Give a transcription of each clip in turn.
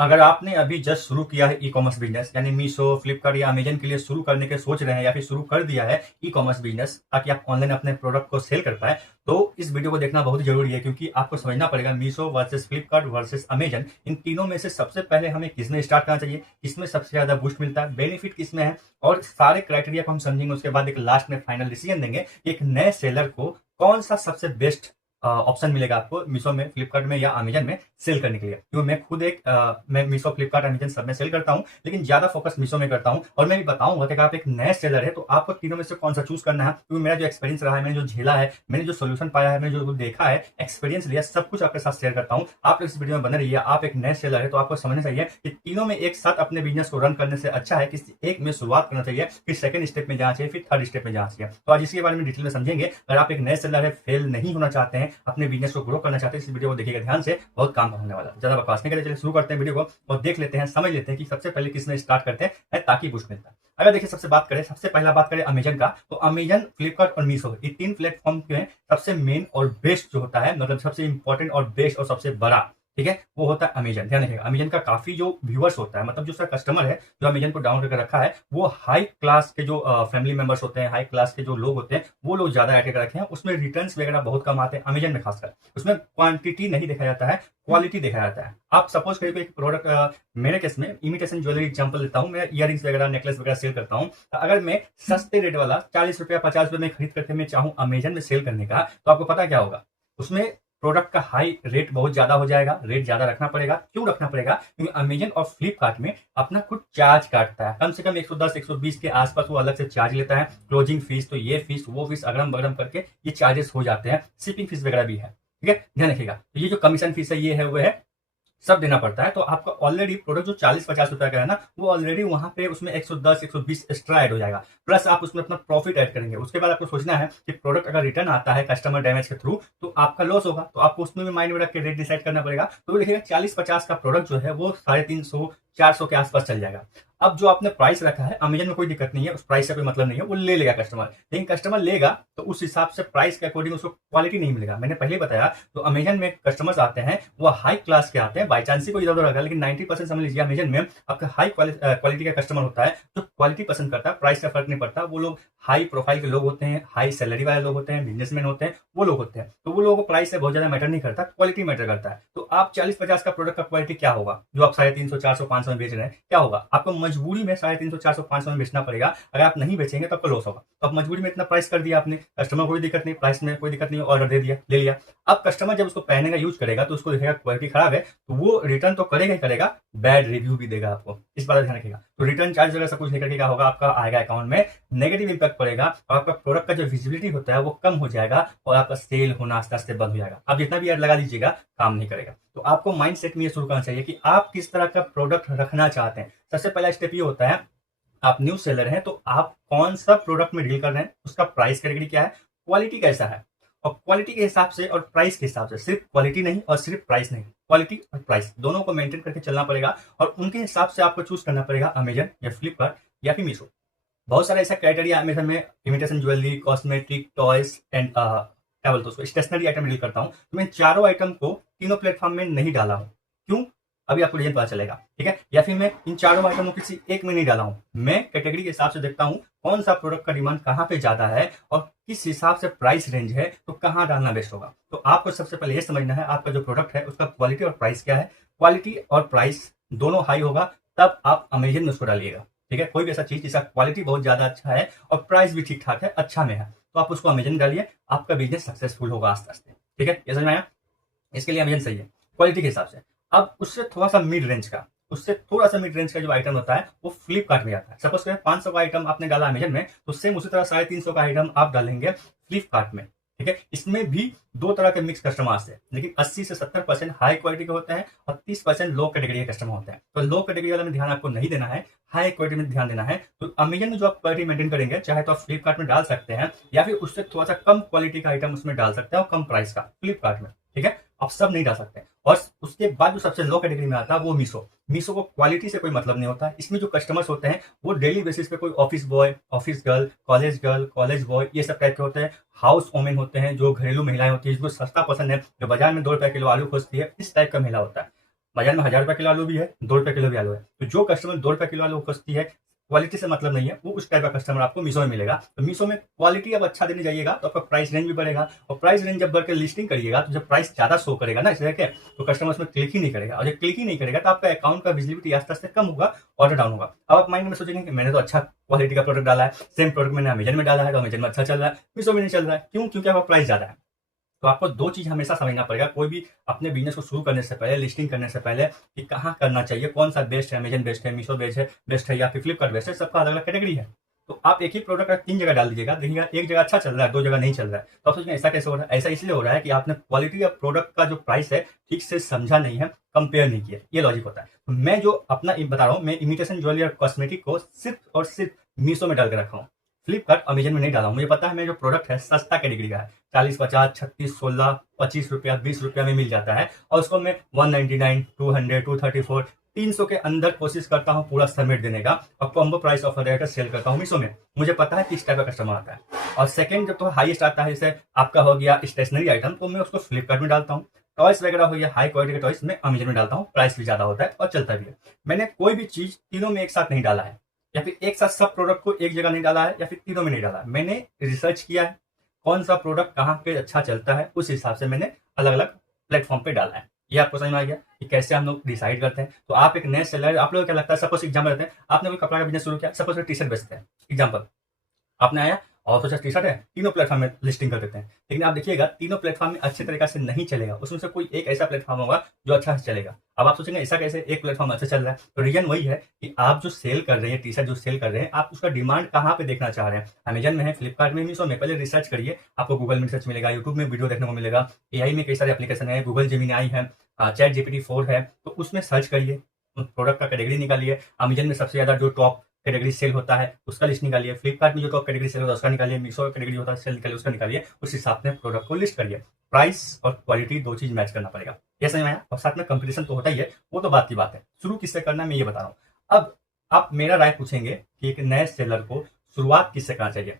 अगर आपने अभी जस्ट शुरू किया है ई कॉमर्स बिजनेस यानी मीशो, फ्लिपकार्ट या अमेजन के लिए शुरू करने के सोच रहे हैं या फिर शुरू कर दिया है ई कॉमर्स बिजनेस ताकि आप ऑनलाइन अपने प्रोडक्ट को सेल कर पाए, तो इस वीडियो को देखना बहुत जरूरी है क्योंकि आपको समझना पड़ेगा Meesho versus Flipkart versus Amazon, इन तीनों में से सबसे पहले हमें किसमें स्टार्ट करना चाहिए, किसमें सबसे ज्यादा बूस्ट मिलता है, बेनिफिट किसमें है और सारे क्राइटेरिया को हम समझेंगे। उसके बाद एक लास्ट में फाइनल डिसीजन देंगे कि एक नए सेलर को कौन सा सबसे बेस्ट ऑप्शन मिलेगा आपको मीशो में, फ्लिपकार्ट में या अमेजन में सेल करने के लिए। क्योंकि मैं खुद मैं मीशो, फ्लिपकार्ट, अमेजन सब में सेल करता हूं, लेकिन ज्यादा फोकस मीशो में करता हूं। और मैं भी बताऊंगा कि अगर आप एक नए सेलर है तो आपको तीनों में से कौन सा चूज करना है। क्योंकि मेरा जो एक्सपीरियंस रहा है, मैंने जो झेला है, मैंने जो सोल्यूशन पाया है, मैंने जो देखा है, एक्सपीरियंस लिया, सब कुछ आपके साथ शेयर करता हूँ। आप इस वीडियो में बने रहिए। आप एक नए सेलर है तो आपको समझना चाहिए कि तीनों में एक साथ अपने बिजनेस को रन करने से अच्छा है कि एक में शुरुआत करना चाहिए, फिर सेकंड स्टेप में जाना चाहिए, फिर थर्ड स्टेप में जाना चाहिए। तो आज इसके बारे में डिटेल में समझेंगे। अगर आप एक नए सेलर है, फेल नहीं होना चाहते हैं, अपने बिजनेस को ग्रो करना चाहते हैं, इस वीडियो को देखिएगा ध्यान से, बहुत काम होने वाला है। ज्यादा बकवास नहीं करें, चलिए शुरू करते हैं वीडियो को और देख लेते हैं, समझ लेते हैं कि सबसे पहले किसमें स्टार्ट करते हैं ताकि बूस्ट मिलता है। अगर देखिए सबसे पहला बात करें अमेजन का, तो अमेजन, फ्लिपकार्ट और मीशो, ये तीन प्लेटफॉर्म के सबसे मेन और बेस्ट जो होता है, मतलब सबसे इंपॉर्टेंट और बेस्ट और सबसे बड़ा, ठीक है, वो होता है अमेजन। ध्यान रखिएगा, अमेजन का काफी जो व्यूअर्स होता है, मतलब जो उसका कस्टमर है जो अमेजन को डाउनलोड करके रखा है, वो हाई क्लास के जो फैमिली मेंबर्स होते हैं, हाई क्लास के जो लोग होते हैं, वो लोग ज्यादा ऐड करके रखे हैं। उसमें रिटर्न्स वगैरह बहुत कम आते हैं अमेजन में, खासकर उसमें क्वांटिटी नहीं देखा जाता है, क्वालिटी देखा जाता है। आप सपोज करिए कोई प्रोडक्ट, मेरे केस में इमिटेशन ज्वेलरी एग्जांपल लेता हूं, मैं इयरिंग्स वगैरह, नेकलेस वगैरह सेल करता हूं। तो अगर मैं सस्ते रेट वाला 40 रुपया 50 रुपये में खरीद करके मैं चाहूं अमेजन में सेल करने का, तो आपको पता क्या होगा, उसमें प्रोडक्ट का हाई रेट बहुत ज्यादा हो जाएगा, रेट ज्यादा रखना पड़ेगा। क्यों रखना पड़ेगा? क्योंकि अमेजन और फ्लिपकार्ट में अपना खुद चार्ज काटता है, कम से कम 110 120 के आसपास वो अलग से चार्ज लेता है। क्लोजिंग फीस, तो ये फीस वो फीस अगड़म बगड़म करके ये चार्जेस हो जाते हैं। शिपिंग फीस वगैरह भी है, ठीक है, ध्यान रखिएगा। तो ये जो कमीशन फीस है, ये है, वो है, सब देना पड़ता है। तो आपका ऑलरेडी प्रोडक्ट जो 40-50 रुपए का है ना, वो ऑलरेडी वहां पे उसमें 110 120 एक्स्ट्रा ऐड हो जाएगा, प्लस आप उसमें अपना प्रॉफिट ऐड करेंगे। उसके बाद आपको सोचना है कि प्रोडक्ट अगर रिटर्न आता है कस्टमर डैमेज के थ्रू, तो आपका लॉस होगा, तो आपको उसमें भी माइंड में रख के रेट डिसाइड करना पड़ेगा। तो देखिएगा 40-50 का प्रोडक्ट जो है वो 350 400 के आसपास चल जाएगा। अब जो आपने प्राइस रखा है अमेजन में, कोई दिक्कत नहीं है, उस प्राइस से कोई मतलब नहीं है, वो ले लेगा कस्टमर। लेकिन कस्टमर लेगा तो उस हिसाब से प्राइस के अकॉर्डिंग उसको क्वालिटी नहीं मिलेगा। मैंने पहले बताया, तो अमेजन में कस्टमर्स आते हैं वो हाई क्लास के आते हैं, बाई चांस ही कोई इधर उधर रखा, लेकिन 90% समझ लीजिए अमेजन में आपका हाई क्वालिटी का कस्टमर होता है, जो क्वालिटी पसंद करता है, प्राइस का फर्क नहीं पड़ता। वो लोग हाई प्रोफाइल के लोग होते हैं, हाई सैलरी वाले लोग होते हैं, बिजनेसमैन होते हैं, वो लोग होते हैं। तो वो लोगों को प्राइस से बहुत ज्यादा मैटर नहीं करता, क्वालिटी मैटर करता है। तो आप 40-50 का प्रोडक्ट का क्वालिटी क्या होगा, जो आप 350 400 500 में बेच रहे हैं, क्या होगा? आपको मजबूरी में 350 400 500 में बेचना पड़ेगा। अगर आप नहीं बेचेंगे तो आपको लॉस होगा। तो आप मजबूरी में इतना प्राइस कर दिया आपने, कस्टमर को कोई दिक्कत नहीं, प्राइस में कोई दिक्कत नहीं, ऑर्डर दे दिया, ले लिया। अब कस्टमर जब उसको पहनेगा, यूज करेगा, तो उसको देखेगा क्वालिटी खराब है, तो वो रिटर्न तो करेगा ही करेगा, बैड रिव्यू भी देगा आपको, इस बात का ध्यान रखिएगा। तो रिटर्न चार्ज वगैरह सब कुछ लेकर के क्या होगा, आपका आएगा अकाउंट में, नेगेटिव इंपैक्ट पड़ेगा और आपका प्रोडक्ट का जो विजिबिलिटी होता है वो कम हो जाएगा और आपका सेल होना आस्ते आस्ते बंद हो जाएगा। आप जितना भी एड लगा लीजिएगा, काम नहीं करेगा। तो आपको माइंड सेट में ये शुरू करना चाहिए कि आप किस तरह का प्रोडक्ट रखना चाहते हैं। सबसे पहला स्टेप ये होता है, आप न्यू सेलर हैं तो आप कौन सा प्रोडक्ट में डील कर रहे हैं, उसका प्राइस कैटेगरी क्या है, क्वालिटी कैसा है, और क्वालिटी के हिसाब से और प्राइस के हिसाब से, सिर्फ क्वालिटी नहीं और सिर्फ प्राइस नहीं, क्वालिटी और प्राइस दोनों को मेंटेन करके चलना पड़ेगा। और उनके हिसाब से आपको चूज करना पड़ेगा अमेजन या फ्लिपकार्ट या फिर मीशो। बहुत सारा ऐसा क्राइटेरिया अमेजन में, imitation jewellery, cosmetic, toys and क्या बोलते हैं उसको, स्टेशनरी आइटम डील करता हूँ। तो मैं चारों आइटम को तीनों प्लेटफॉर्म में नहीं डाला हूँ। क्यों? अभी आपको रीजन पता चलेगा, ठीक है। या फिर मैं इन चारों आइटमों किसी एक में नहीं डाला हूं, मैं कैटेगरी के हिसाब से देखता हूं कौन सा प्रोडक्ट का डिमांड कहां पे ज्यादा है और किस हिसाब से प्राइस रेंज है, तो कहां डालना बेस्ट होगा। तो आपको सबसे पहले यह समझना है आपका जो प्रोडक्ट है उसका क्वालिटी और प्राइस क्या है। क्वालिटी और प्राइस दोनों हाई होगा तब आप अमेजन में उसको डालिएगा, ठीक है। कोई भी ऐसा चीज जिसका क्वालिटी बहुत ज्यादा अच्छा है और प्राइस भी ठीक ठाक है, अच्छा में है, तो आप उसको अमेजन डालिए, आपका बिजनेस सक्सेसफुल होगा आस्ते आस्ते, ठीक है। ये समझ में आया? इसके लिए अमेजन सही है क्वालिटी के हिसाब से। अब उससे थोड़ा सा मिड रेंज का जो आइटम होता है वो फ्लिपकार्ट में आता है। सपोज करें 500 का आइटम आपने डाला अमेजन में, तो सेम उसी तरह 350 का आइटम आप डालेंगे फ्लिपकार्ट में, ठीक है। इसमें भी दो तरह के मिक्स कस्टमर्स हैं, लेकिन 80 से 70% हाई क्वालिटी के होते हैं और 30% लो कैटेगरी के कस्टमर होते हैं। तो लो कैटेगरी वाले में ध्यान आपको नहीं देना है, हाई क्वालिटी में ध्यान देना है। तो अमेजन में जो आप क्वालिटी मेंटेन करेंगे, चाहे तो आप फ्लिपकार्ट में डाल सकते हैं या फिर उससे थोड़ा सा कम क्वालिटी का आइटम उसमें डाल सकते हैं और कम प्राइस का फ्लिपकार्ट में, ठीक है। आप सब नहीं डाल सकते। और उसके बाद जो सबसे लो कैटेगरी में आता है वो मीशो को क्वालिटी से कोई मतलब नहीं होता। इसमें जो कस्टमर्स होते हैं वो डेली बेसिस पे कोई office boy, office girl, college boy, ये सब टाइप के होते हैं। हाउस वोमेन होते हैं, जो घरेलू महिलाएं होती है, जिसको सस्ता पसंद है, जो बाजार में 2 रुपए किलो आलू खोजती है, इस टाइप का महिला होता है। बाजार में 1000 रुपये किलो आलू भी है, 2 रुपये किलो भी आलू है। तो जो कस्टमर 2 रुपये किलो आलू खोजती है, क्वालिटी से मतलब नहीं है, वो उस टाइप का कस्टमर आपको मीशो में मिलेगा। तो मीशो में क्वालिटी अब अच्छा देने जाइएगा तो आपका प्राइस रेंज भी बढ़ेगा, और प्राइस रेंज जब बढ़ के लिस्टिंग करिएगा तो जब प्राइस ज्यादा शो करेगा ना, इसलिए तो कस्टमर उसमें क्लिक ही नहीं करेगा, और जब क्लिक ही नहीं करेगा तो आपका अकाउंट का विजिबिलिटी आस्ते आस्ते कम होगा, ऑर्डर डाउन होगा। अब आप माइंड में सोचेंगे कि मैंने तो अच्छा क्वालिटी का प्रोडक्ट डाला है, सेम प्रोडक्ट मैंने अमेजन में डाला है तो अमेजन में अच्छा चल रहा है, मीशो में नहीं चल रहा है। क्यों? क्योंकि आपका प्राइस ज्यादा है। तो आपको दो चीज हमेशा समझना पड़ेगा कोई भी अपने बिजनेस को शुरू करने से पहले, लिस्टिंग करने से पहले, कि कहाँ करना चाहिए, कौन सा बेस्ट है, अमेजन बेस्ट है, मीशो बेस्ट है या फिर फ्लिपकार्ट बेस्ट है। सबका अलग अलग कैटेगरी है। तो आप एक ही प्रोडक्ट 3 जगह डाल दीजिएगा, देखिएगा एक जगह अच्छा चल रहा है, 2 जगह नहीं चल रहा है, तो आप सोचेंगे ऐसा कैसे हो रहा है? ऐसा इसलिए हो रहा है कि आपने क्वालिटी या प्रोडक्ट का जो प्राइस है ठीक से समझा नहीं है, कंपेयर नहीं किया। ये लॉजिक होता है। तो मैं जो अपना बता रहा हूँ, मैं इमिटेशन ज्वेलरी और कॉस्मेटिक को सिर्फ और सिर्फ मीशो में डाल के रखा हूँ, फ्लिपकार्ट अमेजन में नहीं डाला हूँ। मुझे पता है मैं जो प्रोडक्ट है सस्ता कैटेगरी का है, 40, 50, 36, 16, 25 रुपया, 20 रुपया में मिल जाता है, और उसको मैं 199, 200, 234, 300 के अंदर कोशिश करता हूँ पूरा समेट देने का, और कॉम्बो प्राइस ऑफर रहकर सेल करता हूँ मीशो में। मुझे पता है किस टाइप का कस्टमर आता है। और सेकंड जब तो हाईएस्ट आता है, जैसे आपका हो गया स्टेशनरी आइटम, तो मैं उसको फ्लिपकार्ट में डालता हूँ। टॉयस वगैरह हो गया हाई क्वालिटी के टॉयस, मैं अमेजन में डालता हूँ, प्राइस भी ज्यादा होता है और चलता भी है। मैंने कोई भी चीज तीनों में एक साथ नहीं डाला है, या फिर एक साथ सब प्रोडक्ट को एक जगह नहीं डाला है, या फिर तीनों में नहीं डाला है। मैंने रिसर्च किया है कौन सा प्रोडक्ट कहाँ पे अच्छा चलता है, उस हिसाब से मैंने अलग अलग प्लेटफॉर्म पे डाला है। ये आपको समझ में आ गया कि कैसे हम लोग डिसाइड करते हैं। तो आप एक नए सेलर, आप लोगों को क्या लगता है, सपोज एग्जाम्पल लेते हैं, आपने कोई कपड़ा का बिजनेस शुरू किया, सपोज टी शर्ट बेचते हैं, एग्जाम्पल आपने आया और सोचा टी शर्ट है, तीनों प्लेटफॉर्म में लिस्टिंग कर देते हैं। लेकिन आप देखिएगा तीनों प्लेटफॉर्म में अच्छे तरीके से नहीं चलेगा, उसमें से कोई एक ऐसा प्लेटफॉर्म होगा जो अच्छा से चलेगा। अब आप सोचेंगे ऐसा कैसे, एक प्लेटफॉर्म अच्छा चल रहा है? तो रीजन वही है कि आप जो सेल कर रहे हैं, टी शर्ट जो सेल कर रहे हैं, आप उसका डिमांड कहाँ पे देखना चाह रहे हैं। अमेजन में है, फ्लिपकार्ट में, मीशो में। पहले रिसर्च करिए, आपको गूगल में रिसर्च मिलेगा, यूट्यूब में वीडियो देखने को मिलेगा, एआई में कई सारे एप्लीकेशन है, गूगल जेमिनी है, चैट जीपीटी 4 है, तो उसमें सर्च करिए, प्रोडक्ट का कैटेगरी निकालिए। अमेजन में सबसे ज्यादा जो टॉप कैटेगरी सेल होता है उसका लिस्ट निकालिए, फ्लिपकार्ट में जो टॉप कैटेगरी सेल होता है उसका निकालिए, मीशो का कैटेगरी होता है सेल निकालिए, उसका निकालिए। उस हिसाब से प्रोडक्ट को लिस्ट करिए। प्राइस और क्वालिटी दो चीज मैच करना पड़ेगा, ये समझ में आया? और साथ में कंपटीशन तो होता ही है, वो तो बात की बात है। शुरू किससे करना है मैं ये बता रहा हूँ। अब आप मेरा राय पूछेंगे कि एक नए सेलर को शुरुआत किससे करना चाहिए।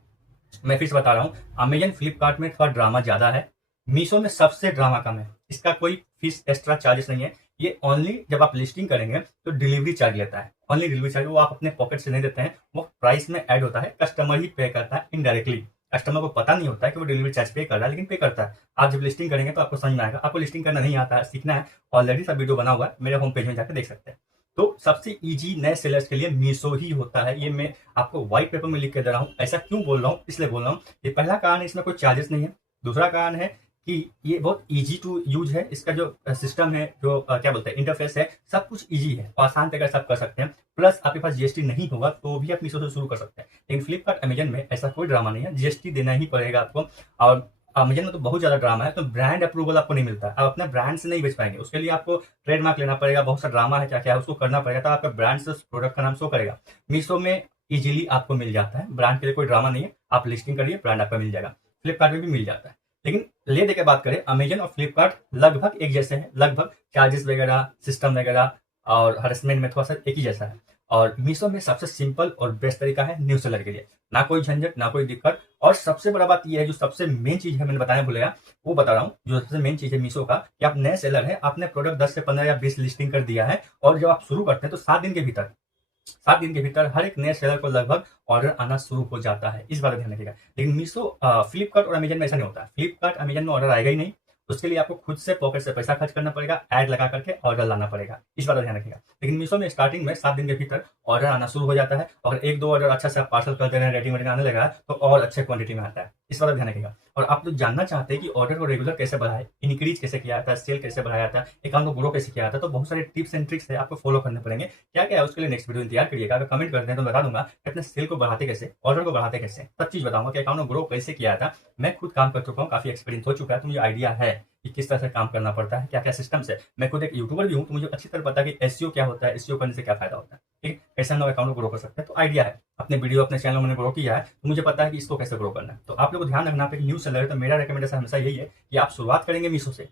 मैं फिर से बता रहा हूँ, अमेजन फ्लिपकार्ट में थोड़ा ड्रामा ज्यादा है, मीशो में सबसे ड्रामा कम है। इसका कोई फीस एक्स्ट्रा चार्जेस नहीं है, ये ओनली जब आप लिस्टिंग करेंगे तो डिलीवरी चार्ज लेता है, ओनली डिलीवरी चार्ज। वो आप अपने पॉकेट से नहीं देते हैं, वो प्राइस में ऐड होता है, कस्टमर ही पे करता है इनडायरेक्टली। कस्टमर को पता नहीं होता है कि वो डिलीवरी चार्ज पे कर रहा है, लेकिन पे करता है। आप जब लिस्टिंग करेंगे तो आपको समझ में आएगा। आपको लिस्टिंग करना नहीं आता है, सीखना है, ऑलरेडी सब वीडियो बना हुआ है, मेरे होम पेज में जाकर देख सकते हैं। तो सबसे इजी नए सेलर्स के लिए मीशो ही होता है। ये मैं आपको व्हाइट पेपर में लिख के दे रहा हूँ। ऐसा क्यों बोल रहा हूँ? इसलिए बोल रहा हूँ, ये पहला कारण है इसमें कोई चार्जेस नहीं है। दूसरा कारण है कि ये बहुत इजी टू यूज है। इसका जो सिस्टम है, जो क्या बोलते हैं इंटरफेस है, सब कुछ इजी है, आसान तरीके से आप कर सकते हैं। प्लस आपके पास जीएसटी नहीं होगा तो भी आप मीशो से शुरू कर सकते हैं। लेकिन फ्लिपकार्ट अमेजन में ऐसा कोई ड्रामा नहीं है, जीएसटी देना ही पड़ेगा आपको। और अमेजन में तो बहुत ज्यादा ड्रामा है, तो ब्रांड अप्रूवल आपको नहीं मिलता। आप अपने ब्रांड से नहीं बेच पाएंगे, उसके लिए आपको ट्रेडमार्क लेना पड़ेगा, बहुत सा ड्रामा है, क्या क्या है उसको करना पड़ेगा, तो आपका ब्रांड से प्रोडक्ट का नाम शो करेगा। मीशो में इजीली आपको मिल जाता है, ब्रांड के लिए कोई ड्रामा नहीं है। आप लिस्टिंग करिए, ब्रांड आपका मिल जाएगा। फ्लिपकार्ट में भी मिल जाता है। लेकिन ले दे के बात करें, अमेजन और फ्लिपकार्ट लगभग एक जैसे हैं, लगभग चार्जेस वगैरह, सिस्टम वगैरह और हरेसमेंट में थोड़ा सा एक ही जैसा है। और मीशो में सबसे सिंपल और बेस्ट तरीका है न्यू सेलर के लिए, ना कोई झंझट, ना कोई दिक्कत। और सबसे बड़ा बात यह है, जो सबसे मेन चीज है, मैंने बताया भूलेगा, वो बता रहा हूँ। जो सबसे मेन चीज है मीशो का, कि आप नए सेलर है, आपने प्रोडक्ट 10 से 15 या 20 लिस्टिंग कर दिया है, और जब आप शुरू करते हैं तो 7 दिन के भीतर हर एक नए सेलर को लगभग ऑर्डर आना शुरू हो जाता है। इस बात का ध्यान रखिएगा। लेकिन मीशो, फ्लिपकार्ट और अमेजन में ऐसा नहीं होता है। फ्लिपकार्ट अमेजन में ऑर्डर आएगा ही नहीं, उसके लिए आपको खुद से पॉकेट से पैसा खर्च करना पड़ेगा, ऐड लगा करके ऑर्डर लाना पड़ेगा। इस बात का ध्यान रखिएगा। लेकिन मीशो में स्टार्टिंग में 7 दिन के भीतर ऑर्डर आना शुरू हो जाता है, और 1-2 ऑर्डर अच्छा से आप पार्सल कर दे रहे हैं, रेटिंग वेटिंग आने लगा तो और अच्छे क्वांटिटी में आता है। इस बात का ध्यान रखिएगा। और आप लोग जानना चाहते हैं कि ऑर्डर को रेगुलर कैसे बढ़ाए, इंक्रीज कैसे किया जाता है, सेल कैसे बढ़ाया जाता है, अकाउंट को ग्रो कैसे किया जाता है, तो बहुत सारे टिप्स एंड ट्रिक्स है, आपको फॉलो करने पड़ेंगे। क्या क्या है उसके लिए नेक्स्ट वीडियो इंतजार करिएगा। अगर कमेंट करते हैं तो बता दूंगा कि अपने सेल को बढ़ाते कैसे, ऑर्डर को बढ़ाते कैसे, सब चीज बताऊंगा कि अकाउंट को ग्रो कैसे किया था। मैं खुद काम कर चुका हूँ, काफी एक्सपीरियंस हो चुका है, तो मुझे आइडिया है कि किस तरह से काम करना पड़ता है, क्या क्या सिस्टम से। मैं खुद एक यूट्यूबर भी हूँ, तो मुझे अच्छी तरह पता है कि एसईओ क्या होता है, एसईओ करने से क्या फायदा होता है, ठीक है, कैसे हम लोग अकाउंट को ग्रो कर सकते हैं। तो आइडिया है, अपने वीडियो अपने चैनल में ग्रो किया है, तो मुझे पता है कि इसको कैसे ग्रो करना है। तो आप लोग को ध्यान रखना, आप एक न्यू सेलर है तो मेरा रिकमेंडेशन हमेशा यही है कि आप शुरुआत करेंगे मीशो से।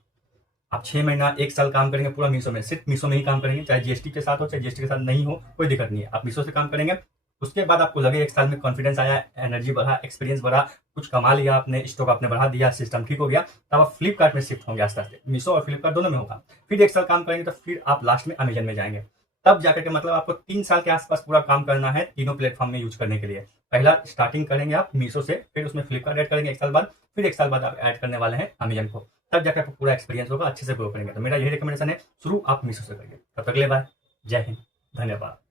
आप 6 महीना 1 साल काम करेंगे पूरा मीशो में, सिर्फ मीशो में ही काम करेंगे, चाहे जीएसटी के साथ हो चाहे जीएसटी के साथ नहीं हो, कोई दिक्कत नहीं है। आप मीशो से काम करेंगे, उसके बाद आपको लगे 1 साल में कॉन्फिडेंस आया, एनर्जी बढ़ा, एक्सपीरियंस बढ़ा, कुछ कमा लिया आपने, स्टॉक आपने बढ़ा दिया, सिस्टम ठीक हो गया, तब आप फ्लिपकार्ट में शिफ्ट होंगे आस्ते आस्ते। मीशो और फ्लिपकार्ट दोनों में होगा। फिर 1 साल काम करेंगे तो फिर आप लास्ट में अमेजन में जाएंगे। तब जाकर के मतलब आपको 3 साल के आसपास पूरा काम करना है तीनों प्लेटफॉर्म में यूज करने के लिए। पहला स्टार्टिंग करेंगे आप मीशो से, फिर उसमें फ्लिपकार्ट ऐड करेंगे 1 साल बाद, फिर 1 साल बाद आप ऐड करने वाले हैं अमेजन को। तब जाकर आपको पूरा एक्सपीरियंस होगा, अच्छे से ग्रो करेंगे। तो मेरा यही रिकमेंडेशन है, शुरू आप मीशो से करिए। तब तक ले बाय, जय हिंद, धन्यवाद।